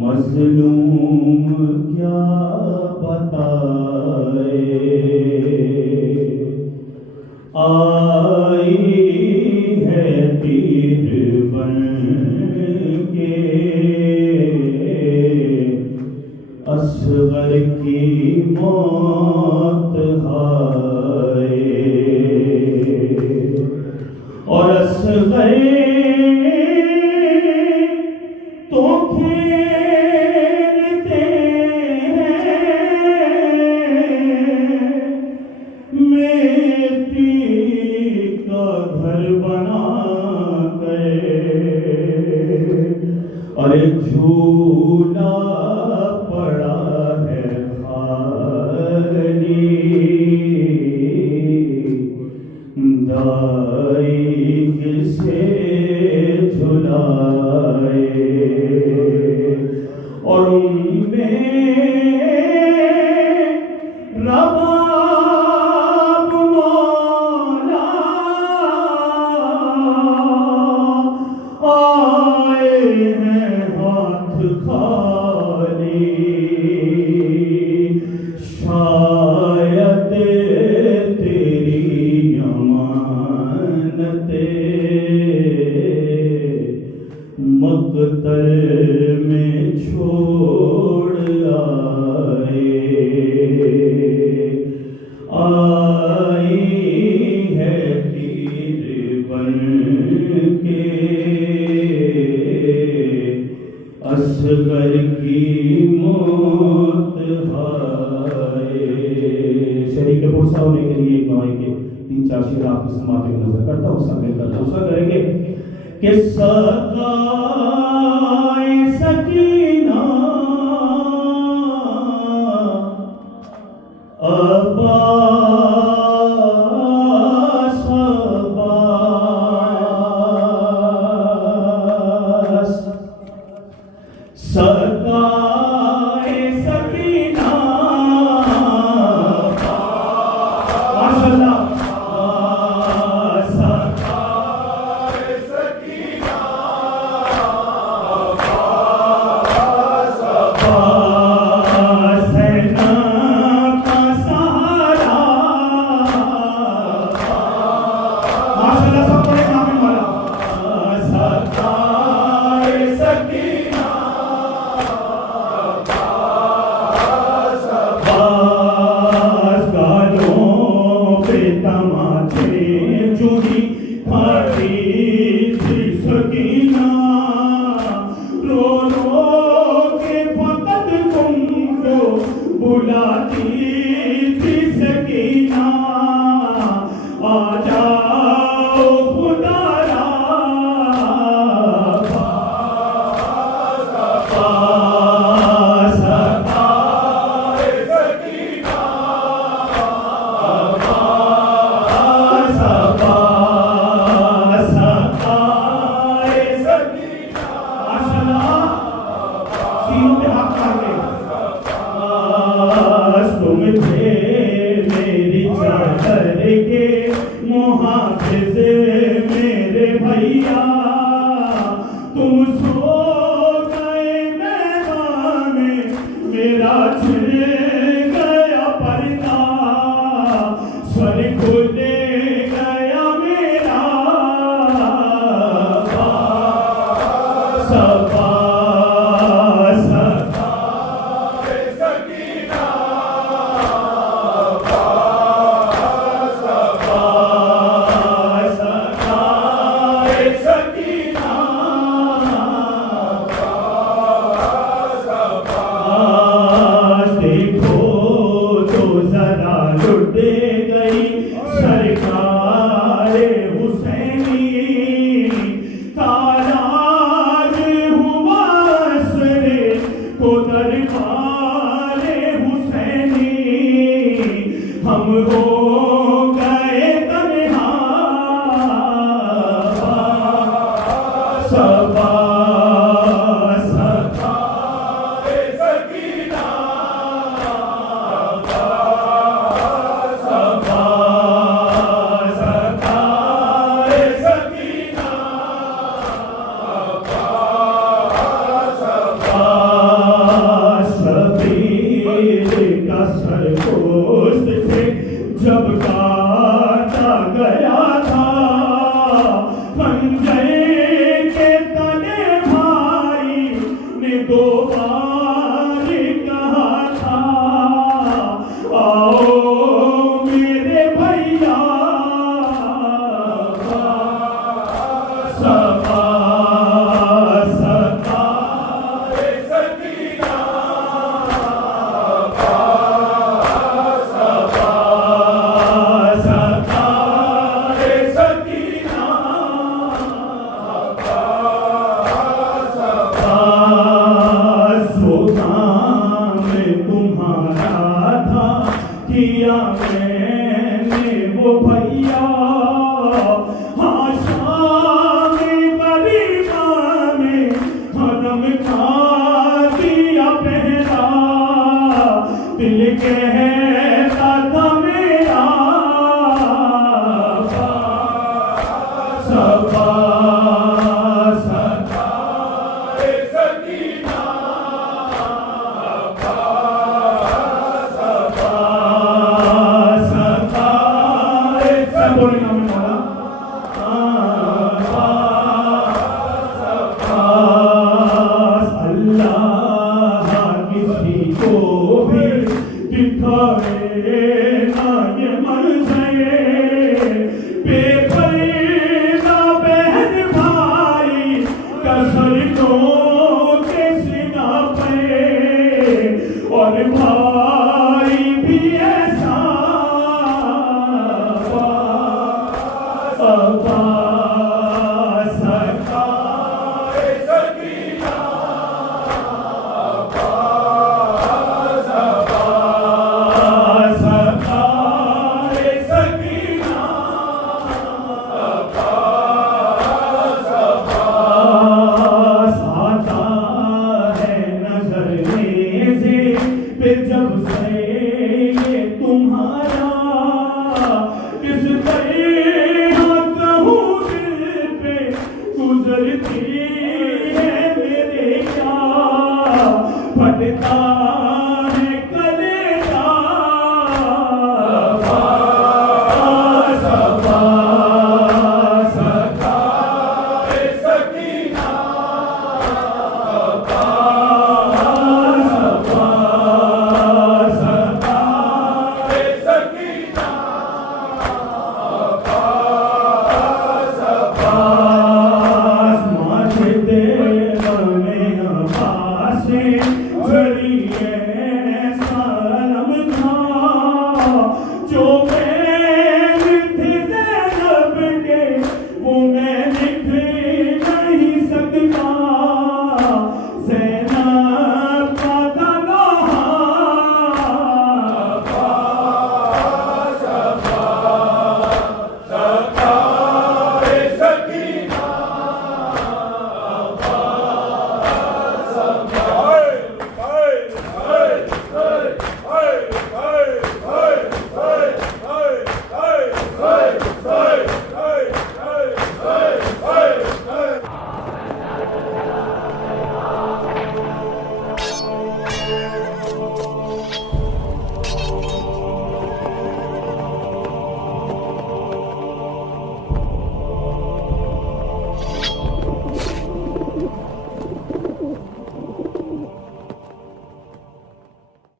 मजलूम क्या बताए, आई है तीर बन के असगर की मौत हाय, और असगर तो खेलते मिट्टी का घर बना कर, अरे झूला पड़ा है खाली, दाई किसे झुलाए, और उनमें रबाब मौला आए हैं हाथ खाली, शायद तेरी अमानते मक़तल में छोड़ आए, आई है तीर बन के असगर की मौत हाय। शरीक पुरसा होने के लिए एक नौए के 3-4 शेर आपकी समाते हुए नजर करता हूँ, सब मिलकर दूसरा करेंगे कि सकाए सकीना अब्बास अब्बास, सकाए सकीना माशाअल्लाह, बुलाती थी सकीना, आ जाओ खुदारा पास, सकाए सकीना पास, पास सकाए सकीना, माशाअल्लाह सीनों पे हाथ मार ले, तुम थे मेरी चादर के मुहाफिज मेरे भैया, तुम सो गए मैदान में मेरा छिड़ गया पर्दा, स्वर खुले गया मेरा सबा Saki सफा सदाए सकीना सफा सदाए सब बोले नाम मौला अल्लाह किसी को भी दिखाए ना ये मंज़रे बेपरदा बहन भाई कसर को के सीना पे और भाई भी ऐसा